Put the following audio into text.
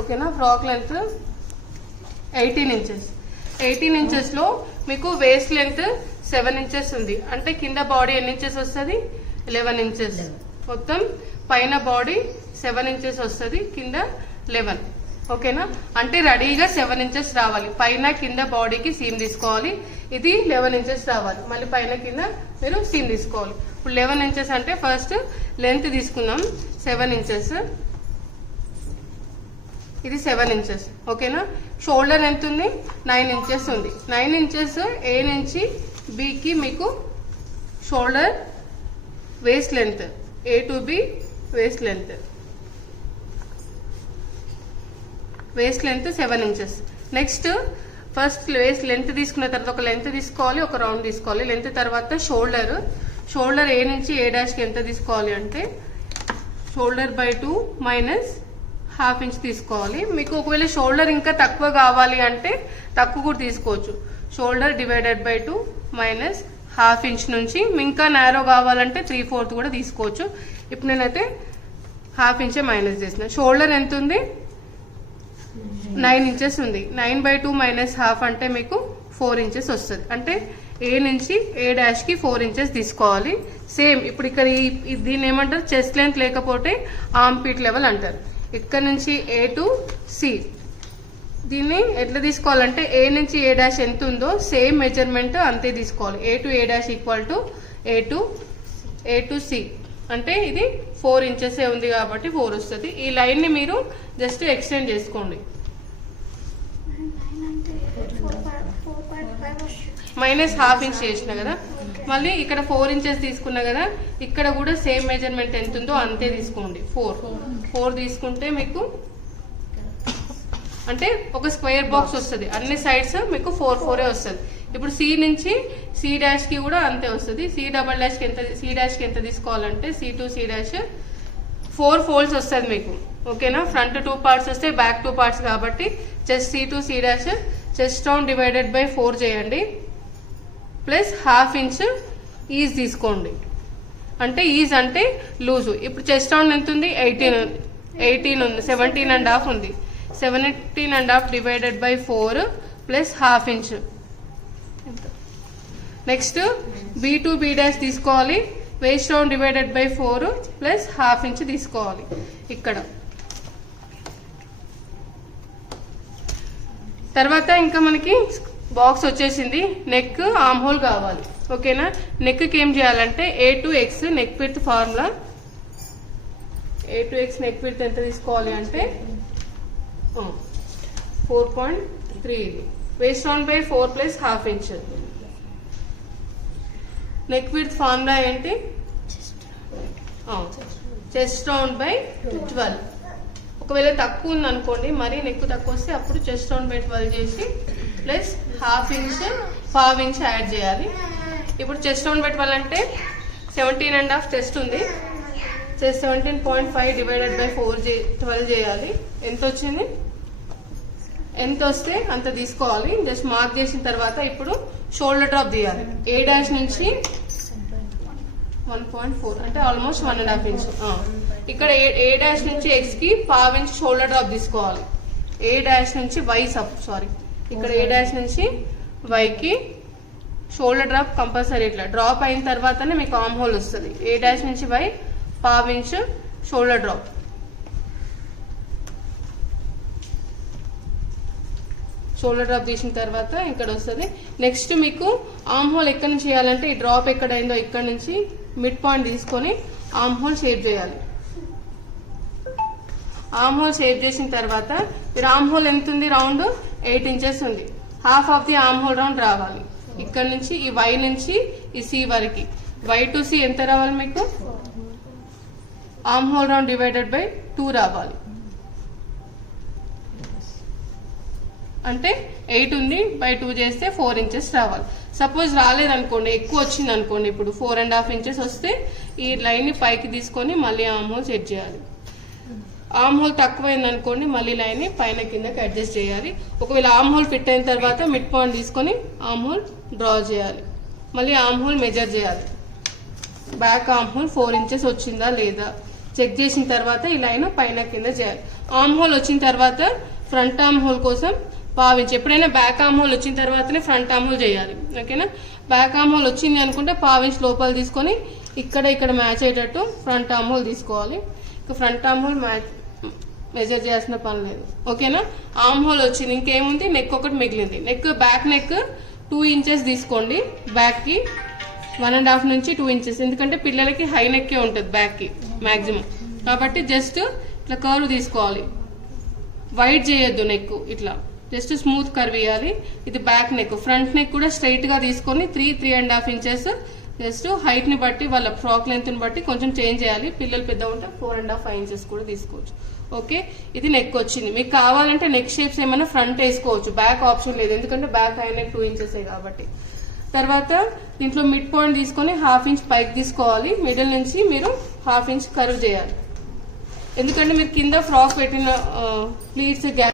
ఓకేనా. Frock length 18 inches. 18 ఇంచెస్లో మీకు waste length 7 inches ఉంది. అంటే కింద బాడీ ఎన్ని ఇంచెస్ వస్తుంది? 11 ఇంచెస్. మొత్తం పైన బాడీ 7 ఇంచెస్ వస్తుంది, కింద 11. ఓకేనా. అంటే రెడీగా 7 ఇంచెస్ రావాలి. పైన కింద బాడీకి సీమ్ తీసుకోవాలి. ఇది 11 ఇంచెస్ రావాలి. మళ్ళీ పైన కింద మీరు సీమ్ తీసుకోవాలి. ఇప్పుడు 11 ఇంచెస్ అంటే ఫస్ట్ లెంత్ తీసుకున్నాం 7 ఇంచెస్. ఇది 7 ఇంచెస్. ఓకేనా. షోల్డర్ ఎంత ఉంది? 9 ఇంచెస్ ఉంది. 9 ఇంచెస్ ఏ నుంచి బికి మీకు shoulder waste length, A to be waste length. Waste length 7 inches. Next first waste length తీసుకున్న తర్వాత ఒక లెంత్ తీసుకోవాలి, ఒక రౌండ్ తీసుకోవాలి. లెంత్ తర్వాత షోల్డర్ ఏ నుంచి ఏ డాష్కి ఎంత తీసుకోవాలి అంటే షోల్డర్ బై 2 మైనస్ ½ ఇంచ్ తీసుకోవాలి. మీకు ఒకవేళ షోల్డర్ ఇంకా తక్కువ కావాలి అంటే తక్కువ కూడా తీసుకోవచ్చు. Shoulder divided by 2 minus ½ inch నుంచి ఇంకా నేరో కావాలంటే 3/4 కూడా తీసుకోవచ్చు. ఇప్పుడు నేనైతే ½ ఇంచే మైనస్ చేసిన. షోల్డర్ ఎంత ఉంది? 9 ఇంచెస్ ఉంది. 9/2 మైనస్ ½ అంటే మీకు 4 ఇంచెస్ వస్తుంది. అంటే ఏ నుంచి ఏ డాష్కి 4 ఇంచెస్ తీసుకోవాలి. సేమ్ ఇప్పుడు ఇక్కడ దీన్ని ఏమంటారు? చెస్ట్ లెంత్ లేకపోతే ఆర్మ్ పిట్ లెవెల్ అంటారు. ఇక్కడ నుంచి ఏ టు సి. దీన్ని ఎట్లా తీసుకోవాలంటే ఏ నుంచి ఏ డాష్ ఎంత ఉందో సేమ్ మెజర్మెంట్ అంతే తీసుకోవాలి. A to A dash equal to A to C. అంటే ఇది 4 ఇంచెస్ ఉంది కాబట్టి 4 వస్తుంది. ఈ లైన్ ని మీరు జస్ట్ ఎక్స్టెండ్ చేసుకోండి. మైనస్ ½ ఇంచ్ చేసిన కదా. మళ్ళీ ఇక్కడ 4 ఇంచెస్ తీసుకున్నా కదా. ఇక్కడ కూడా సేమ్ మెజర్మెంట్ ఎంత ఉందో అంతే తీసుకోండి. 4 తీసుకుంటే మీకు అంటే ఒక స్క్వేర్ బాక్స్ వస్తుంది. అన్ని సైడ్స్ మీకు 4 వస్తుంది. ఇప్పుడు సి నుంచి సి డాష్ కి కూడా అంతే వస్తుంది. సి డబల్ డాష్ కి ఎంత, సి డాష్ కి ఎంత తీసుకోవాలంటే C to C dash 4 folds వస్తుంది మీకు. ఓకేనా. ఫ్రంట్ 2 పార్ట్స్ వస్తే బ్యాక్ 2 పార్ట్స్ కాబట్టి chest C to C dash chest round divided by 4 చేయండి. ప్లస్ ½ ఇంచ్ ఈజ్ తీసుకోండి. అంటే ఈజ్ అంటే లూజు. ఇప్పుడు చెస్ట్ రౌండ్ ఎంత ఉంది? 18 ఉంది. 17.5 ఉంది. 17.5 divided by 4 plus ½ inch. Next B to B dash తీసుకోవాలి. Waist round divided by 4 plus ½ inch తీసుకోవాలి. ఇక్కడ తర్వాత ఇంకా మనకి బాక్స్ వచ్చేసింది. నెక్ ఆర్మ్ హోల్ కావాలి. ఓకేనా. నెక్ కి ఏం చేయాలంటే A to X neck width formula. A to X neck width ఎంత తీసుకోవాలి అంటే 4.3. ఇది waist round by 4 plus ½ inch. Neck width formula ఏంటి? Chest round by 12. ఒకవేళ తక్కువ ఉంది అనుకోండి, మరీ నెక్ తక్కువ వస్తే అప్పుడు చెస్ట్ రౌండ్ బై 12 చేసి ప్లస్ ½ ఇంచ్ ½ ఇంచ్ యాడ్ చేయాలి. ఇప్పుడు చెస్ట్ రౌండ్ బై 12 అంటే 17.5 చెస్ట్ ఉంది. 17.5 డివైడెడ్ బై 12 చేయాలి. ఎంత వచ్చింది? ఎంత వస్తే అంత తీసుకోవాలి. జస్ట్ మార్క్ చేసిన తర్వాత ఇప్పుడు షోల్డర్ డ్రాప్ తీయాలి. ఏ డాష్ నుంచి 1.4 అంటే ఆల్మోస్ట్ 1.5 ఇంచ్. ఇక్కడ ఏ డాష్ నుంచి ఎక్స్ కి ½ ఇంచ్ షోల్డర్ డ్రాప్ తీసుకోవాలి. ఏ డాష్ నుంచి వై ఇక్కడ ఏ డాష్ నుంచి వైకి షోల్డర్ డ్రాప్ కంపల్సరీ. ఇట్లా డ్రాప్ అయిన తర్వాతనే మీకు ఆర్మ్ హోల్ వస్తుంది. ఏ డాష్ నుంచి Y ½ inch shoulder drop. Shoulder drop తీసిన తర్వాత ఇక్కడ వస్తుంది. నెక్స్ట్ మీకు ఆర్మ్ హోల్ ఎక్కడి నుంచి చేయాలంటే ఈ డ్రాప్ ఎక్కడైందో ఇక్కడ నుంచి మిడ్ పాయింట్ తీసుకొని ఆర్మ్ హోల్ షేప్ చేయాలి. ఆర్మ్ హోల్ షేప్ చేసిన తర్వాత మీరు ఆర్మ్ హోల్ ఎంత ఉంది? రౌండ్ 8 ఇంచెస్ ఉంది. ½ of the arm whole round రావాలి. ఇక్కడ నుంచి ఈ వై నుంచి ఈ సి వరకు. వై టు సి ఎంత రావాలి మీకు? Arm whole round divided by 2 రావాలి. అంటే 8 ఉంది బై 2 చేస్తే 4 ఇంచెస్ రావాలి. సపోజ్ రాలేదనుకోండి, ఎక్కువ వచ్చింది అనుకోండి, ఇప్పుడు 4.5 ఇంచెస్ వస్తే ఈ లైన్ ని పైకి తీసుకొని మళ్ళీ ఆర్మ్ హోల్ సెట్ చేయాలి. ఆర్మ్ హోల్ తక్కువైంది అనుకోండి, మళ్ళీ లైన్ ని పైన కిందకి అడ్జస్ట్ చేయాలి. ఒకవేళ ఆర్మ్ హోల్ ఫిట్ అయిన తర్వాత మిడ్ పాయింట్ తీసుకొని ఆర్మ్ హోల్ డ్రా చేయాలి. మళ్ళీ ఆర్మ్ హోల్ మెజర్ చేయాలి. బ్యాక్ ఆర్మ్ హోల్ 4 ఇంచెస్ వచ్చిందా లేదా, చెక్ చేసిన తర్వాత ఈ లైన్ పైన కింద చేయాలి. ఆర్మ్ హోల్ వచ్చిన తర్వాత ఫ్రంట్ ఆర్మ్ హోల్ కోసం పావించి, ఎప్పుడైనా బ్యాక్ ఆర్మ్ హోల్ వచ్చిన తర్వాతనే ఫ్రంట్ ఆర్మ్ హోల్ చేయాలి. ఓకేనా, బ్యాక్ ఆర్మ్ హోల్ వచ్చింది అనుకుంటే పావించి లోపల తీసుకొని ఇక్కడ మ్యాచ్ అయ్యేటట్టు ఫ్రంట్ ఆర్మ్ హోల్ తీసుకోవాలి. ఇక ఫ్రంట్ ఆర్మ్ హోల్ మెజర్ చేయాల్సిన పని లేదు. ఓకేనా, ఆర్మ్ హోల్ వచ్చింది, ఇంకేముంది నెక్ ఒకటి మిగిలింది. బ్యాక్ నెక్ 2 ఇంచెస్ తీసుకోండి, బ్యాక్ కి 1.5 నుంచి 2 ఇంచెస్, ఎందుకంటే పిల్లలకి హై నెక్కే ఉంటుంది బ్యాక్ కి మాక్సిమం, కాబట్టి జస్ట్ ఇట్లా కర్వ్ తీసుకోవాలి. వైడ్ చేయొద్దు నెక్, ఇట్లా జస్ట్ స్మూత్ కర్వ్ ఇవ్వాలి. ఇది బ్యాక్ నెక్. ఫ్రంట్ నెక్ కూడా స్ట్రైట్ గా తీసుకొని 3.5 ఇంచెస్ జస్ట్ హైట్ ని బట్టి వాళ్ళ ఫ్రాక్ లెంత్ ని బట్టి కొంచెం చేంజ్ చేయాలి. పిల్లలు పెద్ద ఉంటే 4.5 ఇంచెస్ కూడా తీసుకోవచ్చు. ఓకే, ఇది నెక్ వచ్చింది. మీకు కావాలంటే నెక్ షేప్స్ ఏమైనా ఫ్రంట్ వేసుకోవచ్చు, బ్యాక్ ఆప్షన్ లేదు, ఎందుకంటే బ్యాక్ హై నెక్ 2 ఇంచెస్ కాబట్టి. తర్వాత దీంట్లో మిడ్ పాయింట్ తీసుకొని 1/2 ఇంచ్ పైకి తీసుకోవాలి. మిడిల్ నుంచి మీరు 1/2 ఇంచ్ కర్వ్ చేయాలి, ఎందుకంటే మీరు కింద ఫ్రాక్ పెట్టిన ప్లీట్స్ గ్యాప్